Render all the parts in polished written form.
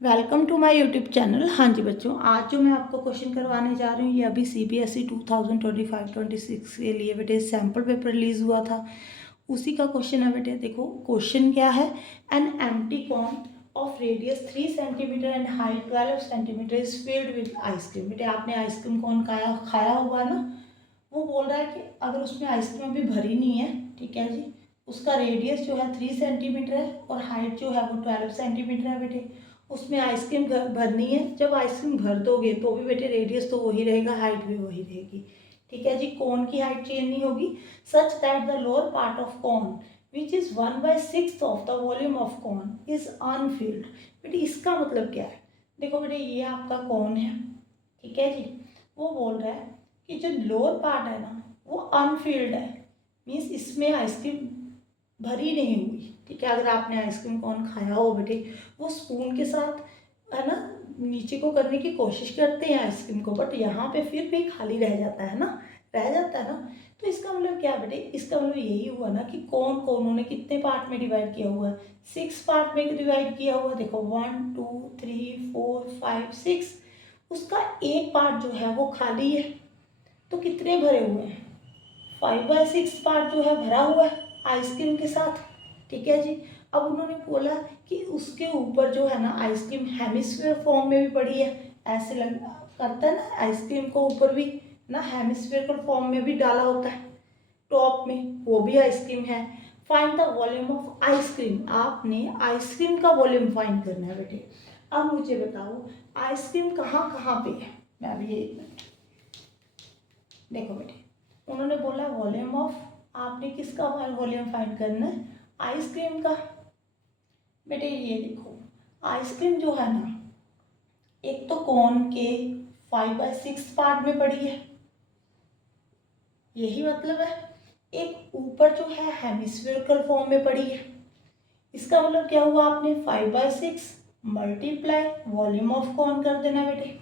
Welcome to my YouTube channel. हाँ जी बच्चों, आज जो मैं आपको क्वेश्चन करवाने जा रही हूँ ये अभी सीबीएसई 2025-26 के लिए बेटे सैम्पल पेपर रिलीज हुआ था, उसी का क्वेश्चन है बेटे। देखो क्वेश्चन क्या है, an empty cone of radius 3 centimetre and height 12 centimetre is filled with ice cream. बेटे आपने आइसक्रीम कॉन खाया हुआ ना, वो बोल रहा है कि अगर उसमें आइसक्रीम अभी भरी नहीं है, ठीक है जी, उसका रेडियस जो है 3 सेंटीमीटर है और हाइट जो है वो 12 सेंटीमीटर है बेटे। उसमें आइसक्रीम भरनी है, जब आइसक्रीम भर दोगे तो भी बेटे रेडियस तो वही रहेगा, हाइट भी वही रहेगी, ठीक है जी। कोन की हाइट चेंज नहीं होगी, such that the lower part of cone which is 1/6 of the volume of cone is Anfield. बेटे इसका मतलब क्या है, देखो बेटे ये आपका कोन है, ठीक है जी। वो बोल रहा है कि जो लोअर पार्ट है ना वो अनफिल्ड है, मीन्स इसमें आइसक्रीम भरी नहीं हुई, ठीक है। अगर आपने आइसक्रीम कौन खाया हो बेटे, वो स्पून के साथ है ना नीचे को करने की कोशिश करते हैं आइसक्रीम को, बट यहाँ पे फिर भी खाली रह जाता है ना, रह जाता है ना। तो इसका मतलब क्या बेटे, इसका मतलब यही हुआ ना कि कौन को उन्होंने कितने पार्ट में डिवाइड किया हुआ है, 6 पार्ट में डिवाइड किया हुआ। देखो 1 2 3 4 5 6, उसका एक पार्ट जो है वो खाली है, तो कितने भरे हुए हैं, 5/6 पार्ट जो है भरा हुआ है आइसक्रीम के साथ, ठीक है जी। अब उन्होंने बोला कि उसके ऊपर जो है ना आइसक्रीम हेमिस्फीयर फॉर्म में भी पड़ी है, ऐसे लग करता है ना, आइसक्रीम को ऊपर भी ना हेमिस्फीयर फॉर्म में भी डाला होता है, टॉप में वो भी आइसक्रीम है। Find the volume of ice cream, आपने आइसक्रीम का वॉल्यूम फाइंड करना है बेटे। अब मुझे बताओ आइसक्रीम कहाँ कहाँ पे है, मैं अभी एक मिनट, देखो बेटे उन्होंने बोला वॉल्यूम ऑफ, आपने किसका वॉल्यूम फाइंड करना है, आइसक्रीम का। बेटे ये देखो आइसक्रीम जो है ना, एक तो कोन के 5/6 पार्ट में पड़ी है, यही मतलब है। एक ऊपर जो है हेमिस्फेरिकल फॉर्म में पड़ी है, इसका मतलब क्या हुआ, आपने 5/6 मल्टीप्लाई वॉल्यूम ऑफ कॉन कर देना बेटे,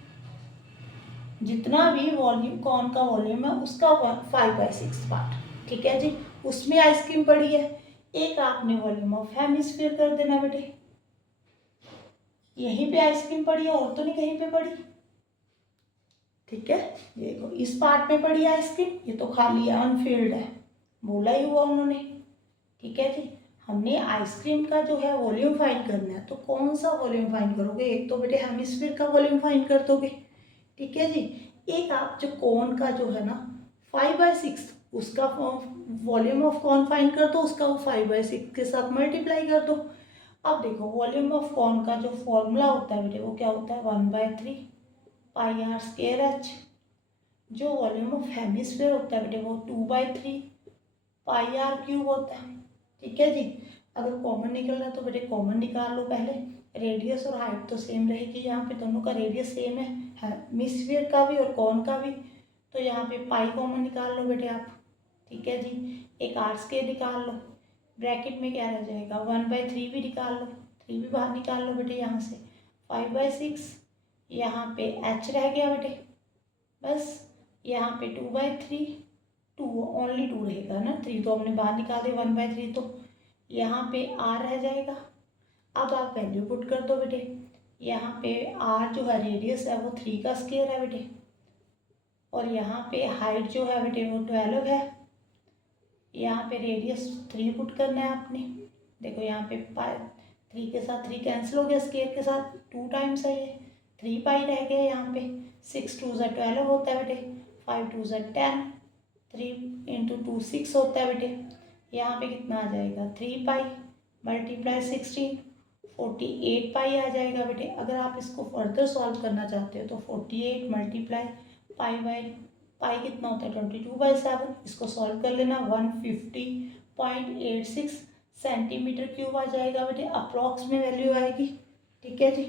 जितना भी वॉल्यूम कॉन का वॉल्यूम है उसका 5/6 पार्ट, ठीक है जी। उसमें आइसक्रीम पड़ी है, एक आपने वॉल्यूम ऑफ हेमिस्फीयर कर देना बेटे, यहीं पे आइसक्रीम पड़ी है और तो नहीं कहीं पे पड़ी, ठीक है। देखो इस पार्ट में पड़ी आइसक्रीम, ये तो खाली है, अनफिल्ड है, बोला ही हुआ उन्होंने, ठीक है जी। हमने आइसक्रीम का जो है वॉल्यूम फाइंड करना है, तो कौन सा वॉल्यूम फाइंड करोगे, एक तो बेटे हेमिस्फीयर का वॉल्यूम फाइंड कर दोगे, ठीक है जी। एक आप जो कोन का जो है ना 5/6, उसका वॉल्यूम ऑफ कॉन फाइंड कर दो, उसका वो 5/6 के साथ मल्टीप्लाई कर दो। अब देखो वॉल्यूम ऑफ कॉन का जो फॉर्मूला होता है बेटे वो क्या होता है, 1/3 पाई आर स्केयर एच। जो वॉल्यूम ऑफ हेमिस्फीयर होता है बेटे वो 2/3 पाई आर क्यूब होता है, ठीक है जी। अगर कॉमन निकलना है तो बेटे कॉमन निकाल लो पहले, रेडियस और हाइट तो सेम रहेगी, यहाँ पे दोनों का रेडियस सेम है हेमिस्फीयर का भी और कॉन का भी, तो यहाँ पे पाई कॉमन निकाल लो बेटे आप, ठीक है जी। एक आर स्केयर निकाल लो, ब्रैकेट में क्या रह जाएगा, 1/3 भी निकाल लो, 3 भी बाहर निकाल लो बेटे यहाँ से, 5/6, यहाँ पे एच रह गया बेटे, बस यहाँ पे 2/3, 2 ओनली 2 रहेगा ना, 3 तो हमने बाहर निकाल दिया, 1/3 तो यहाँ पे आर रह जाएगा। अब आप वैल्यू पुट कर दो बेटे, यहाँ पे आर जो है रेडियस है वो 3 का स्केयर है बेटे, और यहाँ पे हाइट जो है बेटे वो 12 है, यहाँ पे रेडियस 3 पुट करना है आपने। देखो यहाँ पे 3 के साथ 3 कैंसिल हो गया, स्केयर के साथ 2 टाइम्स है, ये 3 पाई रह गया यहाँ पे, 6 2 12 होता है बेटे, 5 2 10, 3 इंटू 2 6 होता है बेटे, यहाँ पे कितना आ जाएगा 3 पाई मल्टीप्लाई 16, 48 पाई आ जाएगा बेटे। अगर आप इसको फर्दर सॉल्व करना चाहते हो तो 48 मल्टीप्लाई पाई कितना होता है 22/7, इसको सॉल्व कर लेना, 150.86 सेंटीमीटर क्यूब आ जाएगा बेटे, अप्रॉक्स में वैल्यू आएगी, ठीक है जी।